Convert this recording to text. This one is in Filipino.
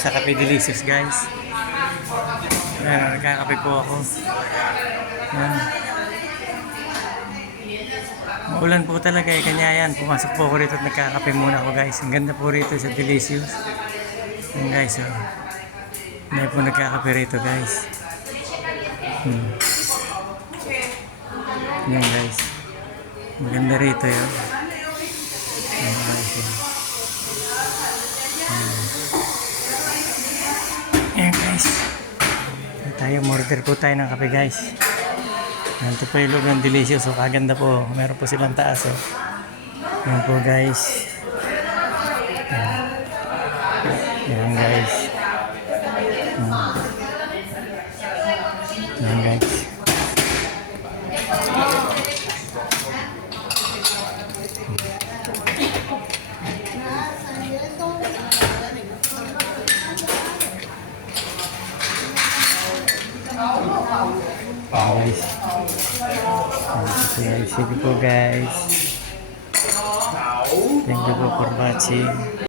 sa Cafe Delicious, guys. Ayan, nagkakape po ako. Ayan. Maulan po talaga eh, kanya yan. Pumasok po ako rito at nagkakape muna ako, guys. Ang ganda po rito sa Delicious. Ayan, guys, oh. Hindi po nagkakape rito, guys. Ayan, guys. Maganda rito yun. Ayan, guys, oh. Ayan, guys. Tayo, order po tayo ng kape, guys. Ito po yung loob ng Delicious. So, kaganda po. Meron po silang taas. Oh. Ayan po, guys. Ayan, guys. Ayan, guys. Guys. Sige po, guys. Thank you po for watching.